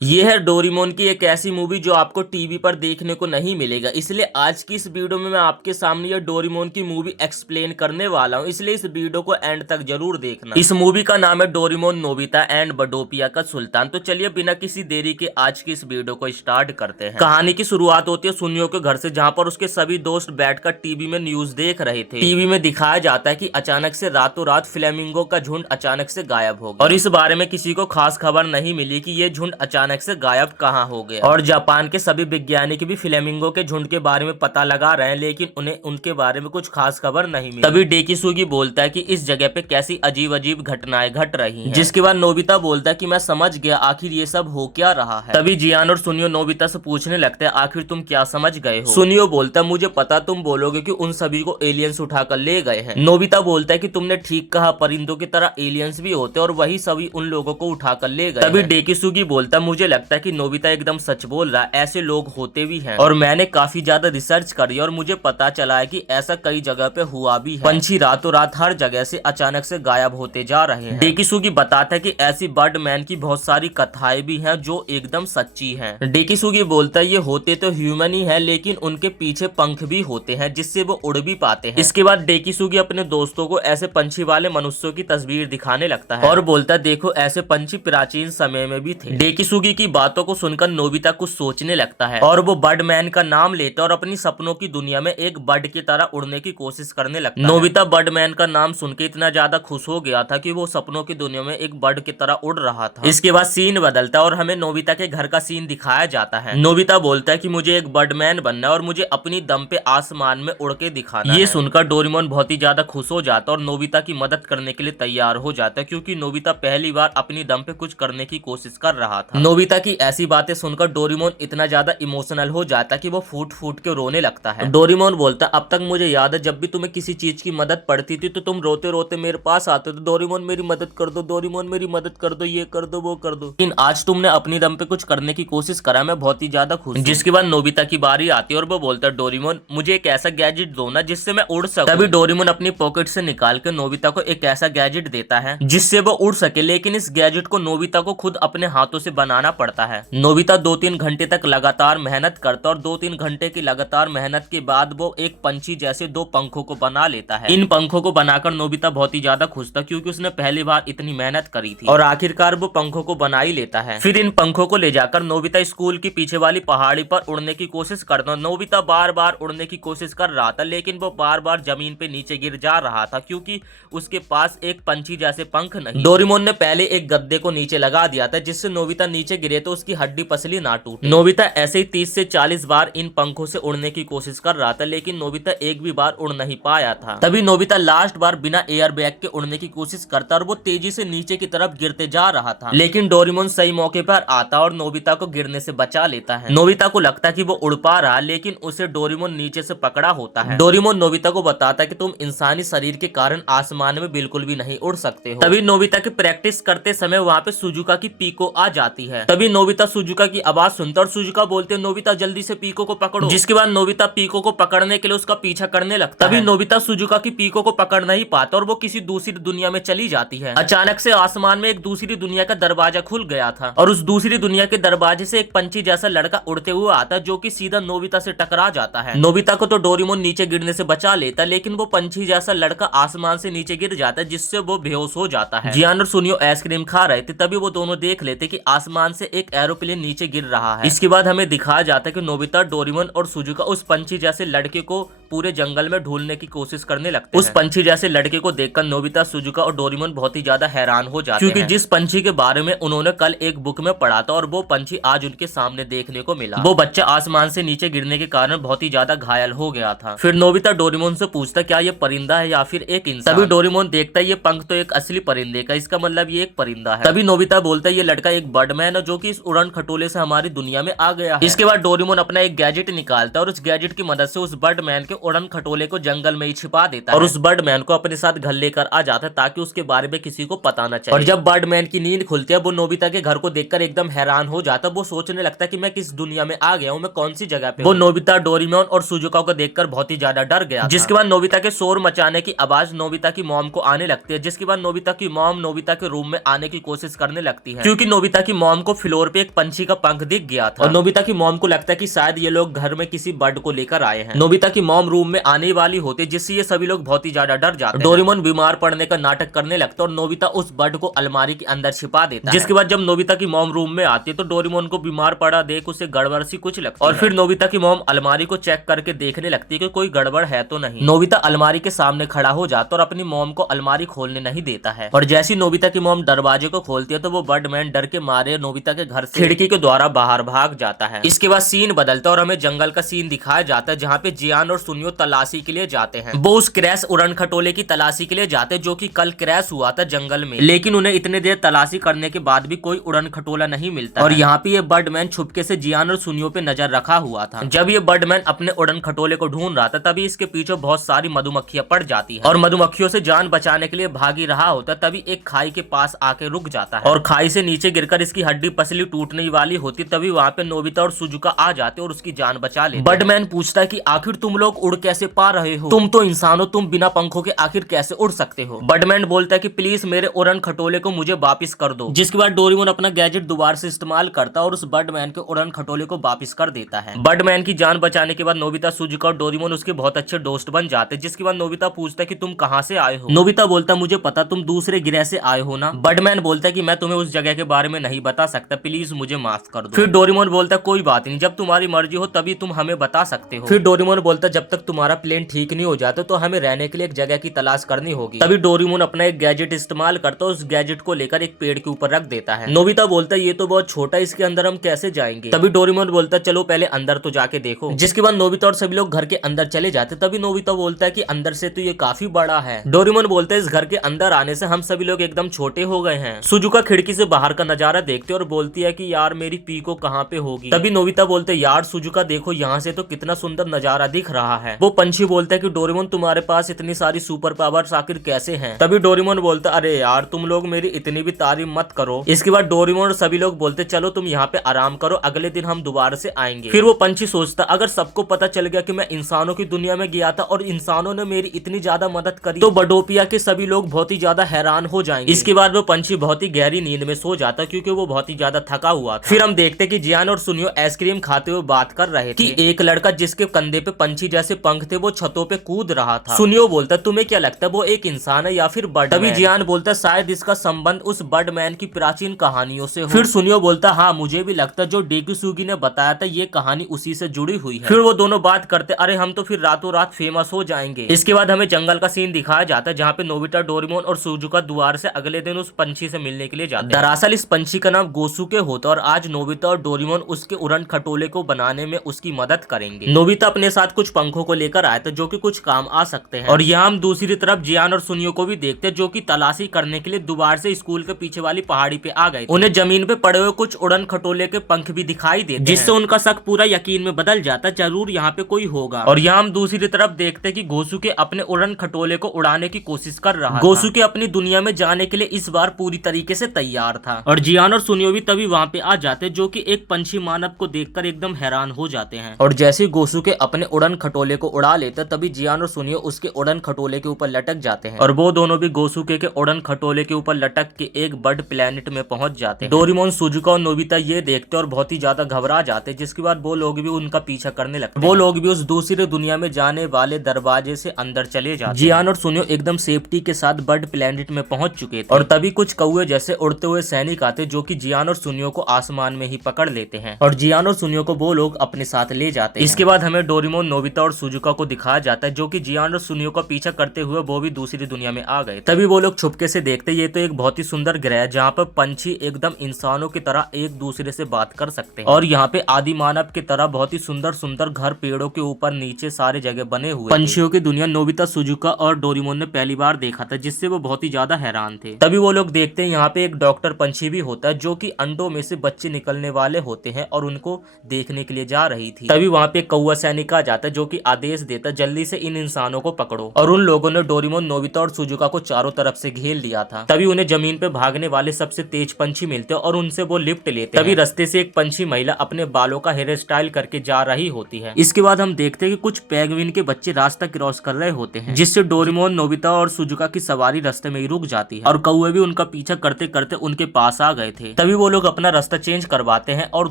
ये है डोरेमोन की एक ऐसी मूवी जो आपको टीवी पर देखने को नहीं मिलेगा। इसलिए आज की इस वीडियो में मैं आपके सामने ये डोरेमोन की मूवी एक्सप्लेन करने वाला हूँ, इसलिए इस वीडियो को एंड तक जरूर देखना। इस मूवी का नाम है डोरेमोन नोबिता एंड बडोपिया का सुल्तान। तो चलिए बिना किसी देरी के आज की इस वीडियो को स्टार्ट करते हैं। कहानी की शुरुआत होती है सुनियो के घर से, जहाँ पर उसके सभी दोस्त बैठकर टीवी में न्यूज देख रहे थे। टीवी में दिखाया जाता है कि अचानक से रातों रात फ्लेमिंगो का झुंड अचानक से गायब हो गया और इस बारे में किसी को खास खबर नहीं मिली कि ये झुंड अचानक से गायब कहां हो गया। और जापान के सभी वैज्ञानिक भी फ्लेमिंगो के झुंड के बारे में पता लगा रहे हैं, लेकिन उन्हें उनके बारे में कुछ खास खबर नहीं मिली। तभी डेकिसुगी बोलता है कि इस जगह पे कैसी अजीब अजीब घटनाएं घट रही हैं। जिसके बाद नोबिता बोलता है कि मैं समझ गया, आखिर ये सब हो क्या रहा है। तभी जियान और सुनियो नोबिता से पूछने लगते हैं आखिर तुम क्या समझ गए हो। सुनियो बोलता है मुझे पता तुम बोलोगे कि उन सभी को एलियंस उठाकर ले गए हैं। नोबिता बोलता है कि तुमने ठीक कहा, परिंदों की तरह एलियंस भी होते और वही सभी उन लोगों को उठाकर ले गए। तभी डेकिसुगी बोलता है मुझे लगता है कि नोबिता एकदम सच बोल रहा है, ऐसे लोग होते भी हैं और मैंने काफी ज्यादा रिसर्च करी और मुझे पता चला है कि ऐसा कई जगह पे हुआ भी है। पंछी रातों रात हर जगह से अचानक से गायब होते जा रहे हैं। डेकिसुगी बताता है कि ऐसी बर्डमैन की बहुत सारी कथाएं भी हैं जो एकदम सच्ची हैं। डेकिसुगी बोलता है ये होते तो ह्यूमन ही है, लेकिन उनके पीछे पंख भी होते हैं जिससे वो उड़ भी पाते हैं। इसके बाद डेकिसुगी अपने दोस्तों को ऐसे पंछी वाले मनुष्यों की तस्वीर दिखाने लगता है और बोलता है देखो ऐसे पंछी प्राचीन समय में भी थे। डेकिसुगी की बातों को सुनकर नोबिता कुछ सोचने लगता है और वो बर्डमैन का नाम लेता है और अपनी सपनों की दुनिया में एक बर्ड की तरह उड़ने की कोशिश करने लगता है। नोबिता बर्डमैन का नाम सुनकर इतना ज्यादा खुश हो गया था कि वो सपनों की दुनिया में एक बर्ड की तरह उड़ रहा था। इसके बाद सीन बदलता है और हमें नोबिता के घर का सीन दिखाया जाता है। नोबिता बोलता है कि मुझे एक बर्डमैन बनना है और मुझे अपनी दम पे आसमान में उड़ के दिखाना है। ये सुनकर डोरेमोन बहुत ही ज्यादा खुश हो जाता है और नोबिता की मदद करने के लिए तैयार हो जाता है, क्योंकि नोबिता पहली बार अपनी दम पे कुछ करने की कोशिश कर रहा था। नोबिता की ऐसी बातें सुनकर डोरेमोन इतना ज्यादा इमोशनल हो जाता है कि वो फूट फूट के रोने लगता है। डोरेमोन बोलता है अब तक मुझे याद है जब भी तुम्हें किसी चीज की मदद पड़ती थी तो तुम रोते रोते मेरे पास आते थे, डोरेमोन मेरी मदद कर दो, डोरेमोन मेरी मदद कर दो, ये कर दो वो कर दो। लेकिन आज तुमने अपनी दम पे कुछ करने की कोशिश करा, मैं बहुत ही ज्यादा खुश हूं। जिसके बाद नोबिता की बारी आती है और वो बोलता है डोरेमोन मुझे एक ऐसा गैजेट दो ना जिससे मैं उड़ सकूं। तभी डोरेमोन अपनी पॉकेट से निकाल के नोबिता को एक ऐसा गैजेट देता है जिससे वो उड़ सके, लेकिन इस गैजेट को नोबिता को खुद अपने हाथों से बनाना पड़ता है। नोबिता 2-3 घंटे तक लगातार मेहनत करता और 2-3 घंटे की लगातार मेहनत के बाद वो एक पंछी जैसे 2 पंखों को बना लेता है। इन पंखों को बनाकर नोबिता बहुत ही ज्यादा खुश था, क्योंकि उसने पहली बार इतनी मेहनत करी थी और आखिरकार वो पंखों को बना ही लेता है। फिर इन पंखों को ले जाकर नोबिता स्कूल की पीछे वाली पहाड़ी पर उड़ने की कोशिश करता। नोबिता बार बार उड़ने की कोशिश कर रहा था, लेकिन वो बार बार जमीन पे नीचे गिर जा रहा था, क्योंकि उसके पास एक पंछी जैसे पंख नहीं। डोरेमोन ने पहले एक गद्दे को नीचे लगा दिया था जिससे नोबिता नीचे गिरे तो उसकी हड्डी पसली ना टूटे। नोबिता ऐसे ही 30 से 40 बार इन पंखों से उड़ने की कोशिश कर रहा था, लेकिन नोबिता एक भी बार उड़ नहीं पाया था। तभी नोबिता लास्ट बार बिना एयर बैग के उड़ने की कोशिश करता और वो तेजी से नीचे की तरफ गिरते जा रहा था, लेकिन डोरेमोन सही मौके पर आता और नोबिता को गिरने से बचा लेता है। नोबिता को लगता है कि वो उड़ पा रहा, लेकिन उसे डोरेमोन नीचे से पकड़ा होता है। डोरेमोन नोबिता को बताता है कि तुम इंसानी शरीर के कारण आसमान में बिल्कुल भी नहीं उड़ सकते हो। तभी नोबिता की प्रैक्टिस करते समय वहाँ पे सुजुका की पीको आ जाती है। तभी नोबिता सुजुका की आवाज सुनता और सुजुका बोलते हैं नोबिता जल्दी से पीको को पकड़ो। जिसके बाद नोबिता पीको को पकड़ने के लिए उसका पीछा करने लगता है। तभी नोबिता सुजुका की पीको को पकड़ नहीं पाता और वो किसी दूसरी दुनिया में चली जाती है। अचानक से आसमान में एक दूसरी दुनिया का दरवाजा खुल गया था और उस दूसरी दुनिया के दरवाजे से एक पंछी जैसा लड़का उड़ते हुए आता, जो कि सीधा नोबिता से टकरा जाता है। नोबिता को तो डोरेमोन नीचे गिरने से बचा लेता, लेकिन वो पंछी जैसा लड़का आसमान से नीचे गिर जाता है, जिससे वो बेहोश हो जाता है। जियान और सुनियो आइसक्रीम खा रहे थे, तभी वो दोनों देख लेते कि आसमान से एक एरोप्लेन नीचे गिर रहा है। इसके बाद हमें दिखाया जाता है कि नोबिता, डोरेमोन और सुजुका उस पंछी जैसे लड़के को पूरे जंगल में ढूंढने की कोशिश करने लगते हैं। उस पंछी जैसे लड़के को देखकर नोबिता, सुजुका और डोरेमोन बहुत ही ज्यादा हैरान हो जाते हैं, क्योंकि जिस पंछी के बारे में उन्होंने कल एक बुक में पढ़ा था और वो पंछी आज उनके सामने देखने को मिला। वो बच्चा आसमान से नीचे गिरने के कारण बहुत ही ज्यादा घायल हो गया था। फिर नोबिता डोरेमोन से पूछता क्या ये परिंदा है या फिर एक इंसान। तभी डोरेमोन देखता है ये पंख तो एक असली परिंदे का, इसका मतलब ये एक परिंदा है। तभी नोबिता बोलता है ये लड़का एक बर्डमैन है जो कि इस उड़न खटोले से हमारी दुनिया में आ गया है। इसके बाद डोरेमोन अपना एक गैजेट निकालता है और उस गैजेट की मदद से उस बर्डमैन के उड़न खटोले को जंगल में ही छिपा देता है और उस बर्डमैन को अपने साथ घर लेकर आ जाता है ताकि उसके बारे में किसी को पता न चले। और जब बर्डमैन की नींद खुलती है वो नोबिता के घर को देखकर एकदम हैरान हो जाता है। वो सोचने लगता है कि मैं किस दुनिया में आ गया हूँ, मैं कौन सी जगह पे। वो नोबिता, डोरेमोन और सुजुका को देखकर बहुत ही ज्यादा डर गया। जिसके बाद नोबिता के शोर मचाने की आवाज नोबिता की मॉम को आने लगती है, जिसके बाद नोबिता की मॉम नोबिता के रूम में आने की कोशिश करने लगती है क्योंकि नोबिता की मॉम को फ्लोर पे एक पंछी का पंख दिख गया था और नोबिता की मॉम को लगता है कि शायद ये लोग घर में किसी बर्ड को लेकर आए हैं। नोबिता की मॉम रूम में आने वाली होती है जिससे ये सभी लोग बहुत ही ज्यादा डर जाते हैं। डोरेमोन बीमार पड़ने का नाटक करने लगता है और नोबिता उस बर्ड को अलमारी के अंदर छिपा देता है। जिसके बाद जब नोबिता की मॉम रूम में आती है तो डोरेमोन को बीमार पड़ा देख उसे गड़बड़ सी कुछ लगती है और फिर नोबिता की मॉम अलमारी को चेक करके देखने लगती है कि कोई गड़बड़ है तो नहीं। नोबिता अलमारी के सामने खड़ा हो जाता और अपनी मॉम को अलमारी खोलने नहीं देता है और जैसी नोबिता की मॉम दरवाजे को खोलती है तो वो बर्डमैन डर के मारे नोबिता के घर से खिड़की के द्वारा बाहर भाग जाता है। इसके बाद सीन बदलता है और हमें जंगल का सीन दिखाया जाता है जहाँ पे जियान और सुनियो तलाशी के लिए जाते हैं। वो उस क्रैश उड़न खटोले की तलाशी के लिए जाते हैं जो कि कल क्रैश हुआ था जंगल में, लेकिन उन्हें इतने देर तलाशी करने के बाद भी कोई उड़न खटोला नहीं मिलता और यहाँ पे ये बर्डमैन छुपके से जियान और सुनियो पे नजर रखा हुआ था। जब ये बर्डमैन अपने उड़न खटोले को ढूंढ रहा था तभी इसके पीछे बहुत सारी मधुमक्खियां पड़ जाती है और मधुमक्खियों से जान बचाने के लिए भाग ही रहा होता तभी एक खाई के पास आके रुक जाता है और खाई से नीचे गिरकर इसकी हड्डी पसली टूटने वाली होती तभी वहाँ पे नोबिता और सुजुका आ जाते और उसकी जान बचा लेते। बर्डमैन पूछता है कि आखिर तुम लोग उड़ कैसे पा रहे हो, तुम तो इंसान हो, तुम बिना पंखों के आखिर कैसे उड़ सकते हो। बर्डमैन बोलता है कि प्लीज मेरे उड़न खटोले को मुझे वापिस कर दो। जिसके बाद डोरेमोन अपना गैजेट दोबारा से इस्तेमाल करता और उस बर्डमैन के उड़न खटोले को वापिस कर देता है। बर्डमैन की जान बचाने के बाद नोबिता, सुजुका और डोरेमोन उसके बहुत अच्छे दोस्त बन जाते। जिसके बाद नोबिता पूछता है कि तुम कहाँ से आए हो। नोबिता बोलता मुझे पता, तुम दूसरे ग्रह से आए हो ना। बर्डमैन बोलता है कि मैं तुम्हें उस जगह के बारे में नहीं बता सकता, प्लीज मुझे माफ कर दो। फिर डोरेमोन बोलता कोई बात नहीं, जब तुम्हारी मर्जी हो तभी तुम हमें बता सकते हो। फिर डोरेमोन बोलता जब तक तुम्हारा प्लेन ठीक नहीं हो जाता तो हमें रहने के लिए एक जगह की तलाश करनी होगी। तभी डोरेमोन अपना एक गैजेट इस्तेमाल करता है, उस गैजेट को लेकर एक पेड़ के ऊपर रख देता है। नोबिता बोलता है ये तो बहुत छोटा है, इसके अंदर हम कैसे जाएंगे। तभी डोरेमोन बोलता चलो पहले अंदर तो जाके देखो। जिसके बाद नोबिता और सभी लोग घर के अंदर चले जाते। तभी नोबिता बोलता है कि अंदर से तो ये काफी बड़ा है। डोरेमोन बोलता है इस घर के अंदर आने से हम सभी लोग एकदम छोटे हो गए हैं। सुजुका खिड़की से बाहर का नजारा देखते और बोलती है कि यार मेरी पीको कहाँ पे होगी। तभी नोबिता बोलते यार सुजुका देखो यहाँ से तो कितना सुंदर नजारा दिख रहा है। वो पंछी बोलता है कि डोरेमोन तुम्हारे पास इतनी सारी सुपर पावर्स आखिर कैसे हैं। तभी डोरेमोन बोलता अरे यार तुम लोग मेरी इतनी भी तारीफ मत करो। इसके बाद डोरेमोन और सभी लोग बोलते चलो तुम यहाँ पे आराम करो, अगले दिन हम दोबारा से आएंगे। फिर वो पंछी सोचता अगर सबको पता चल गया कि मैं इंसानों की दुनिया में गया था और इंसानों ने मेरी इतनी ज्यादा मदद करी तो बडोपिया के सभी लोग बहुत ही ज्यादा हैरान हो जाएंगे। इसके बाद वो पंछी बहुत ही गहरी नींद में सो जाता क्योंकि वो बहुत ही ज्यादा थका हुआ था। फिर हम देखते कि जियान और सुनियो आइसक्रीम खाते हुए बात कर रहे थे कि एक लड़का जिसके कंधे पे पंछी जैसे पंख थे वो छतों पे कूद रहा था। सुनियो बोलता तुम्हें क्या लगता है वो एक इंसान है या फिर बर्ड। तभी जियान बोलता शायद इसका संबंध उस बर्डमैन की प्राचीन कहानियों से हो। फिर सुनियो बोलता हाँ मुझे भी लगता जो डेकिसुगी ने बताया था ये कहानी उसी से जुड़ी हुई है। फिर वो दोनों बात करते अरे हम तो फिर रातों रात फेमस हो जाएंगे। इसके बाद हमें जंगल का सीन दिखाया जाता है जहाँ पे नोबिता, डोरेमोन और सुजुका द्वार से अगले दिन उस पंछी से मिलने के लिए जाते हैं। दरअसल इस पंछी का नाम गोसुके होता और आज नोबिता और डोरेमोन उसके उड़न खटोले को बनाने में उसकी मदद करेंगे। नोबिता अपने साथ कुछ पंखों को लेकर आया था जो कि कुछ काम आ सकते हैं और यहाँ हम दूसरी तरफ जियान और सुनियो को भी देखते हैं जो कि तलाशी करने के लिए दोबारा से स्कूल के पीछे वाली पहाड़ी पे आ गए। उन्हें जमीन पे पड़े हुए कुछ उड़न खटोले के पंख भी दिखाई देते जिससे उनका शक पूरा यकीन में बदल जाता जरूर यहाँ पे कोई होगा। और यहाँ हम दूसरी तरफ देखते कि गोसुके अपने उड़न खटोले को उड़ाने की कोशिश कर रहा था। गोसुके अपनी दुनिया में जाने के लिए इस बार पूरी तरीके से तैयार था और जियान और सुनियो भी तभी वहाँ पे आ जाते जो कि एक पंछी मानव को देखकर एकदम हैरान हो जाते हैं। और जैसे गोसुके अपने उड़न खटोले को उड़ा लेते तभी जियान और सुनियो उसके उड़न खटोले के ऊपर लटक जाते हैं और वो दोनों भी गोसुके के उड़न खटोले के ऊपर लटक के एक बर्ड प्लेनेट में पहुंच जाते हैं। डोरेमोन, सुजुका और नोबिता ये देखते और बहुत ही ज्यादा घबरा जाते जिसके बाद वो लोग भी उनका पीछा करने लगते। वो लोग भी उस दूसरी दुनिया में जाने वाले दरवाजे से अंदर चले जाते। जियान और सुनियो एकदम सेफ्टी के साथ बर्ड प्लेनेट में पहुंच चुके थे और तभी कुछ कौवे जैसे उड़ते हुए सैनिक आते जो कि जियान और सुनियो को आसमान में ही पकड़ लेते हैं और जियान और सुनियो को वो लोग अपने साथ ले जाते हैं। इसके बाद हमें डोरेमोन, नोबिता और सुजुका को दिखाया जाता है जो कि जियान और सुनियो का पीछा करते हुए वो भी दूसरी दुनिया में आ गए। तभी वो लोग छुपके से देखते ये तो एक बहुत ही सुंदर ग्रह है जहाँ पर पंछी एकदम इंसानों की तरह एक दूसरे से बात कर सकते हैं और यहाँ पे आदि मानव की तरह बहुत ही सुंदर सुंदर घर पेड़ों के ऊपर नीचे सारे जगह बने हुए। पंछियों की दुनिया नोबिता, सुजुका और डोरेमोन ने पहली बार देखा था जिससे वो बहुत ही ज्यादा हैरान थे। तभी वो लोग देखते हैं यहाँ पे एक डॉक्टर पंछी भी होता है जो कि अंडों में से बच्चे निकलने वाले होते हैं और उनको देखने के लिए जा रही थी। तभी वहाँ पे कौवा सैनिक आ जाता है जो कि आदेश देता, जल्दी से इन इंसानों को पकड़ो। और उन लोगों ने डोरेमोन, नोबिता और सुजुका को चारों तरफ से घेर लिया था। तभी उन्हें जमीन पे भागने वाले सबसे तेज पंछी मिलते और उनसे वो लिफ्ट लेते। तभी रास्ते से एक पंछी महिला अपने बालों का हेयर स्टाइल करके जा रही होती है। इसके बाद हम देखते हैं कि कुछ पेंगुइन के बच्चे रास्ता क्रॉस कर रहे होते हैं, जिससे डोरेमोन, नोबिता और सुजुका की सवारी रास्ते में ही रुक जाती है और कौवे भी उनका पीछा करते करते उनके पास आ गए थे। तभी वो लोग अपना रास्ता चेंज करवाते हैं और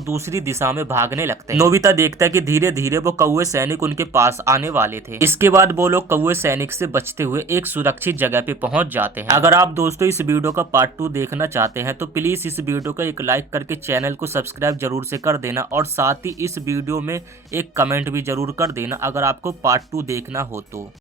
दूसरी दिशा में भागने लगते हैं। नोबिता देखता है कि धीरे धीरे वो कौवे सैनिक उनके पास आने वाले थे। इसके बाद वो लोग कौवे सैनिक से बचते हुए एक सुरक्षित जगह पे पहुंच जाते हैं। अगर आप दोस्तों इस वीडियो का पार्ट 2 देखना चाहते हैं तो प्लीज इस वीडियो को एक लाइक करके चैनल को सब्सक्राइब जरूर से कर देना और साथ ही इस वीडियो में एक कमेंट भी जरूर कर देना अगर आपको पार्ट 2 देखना हो तो।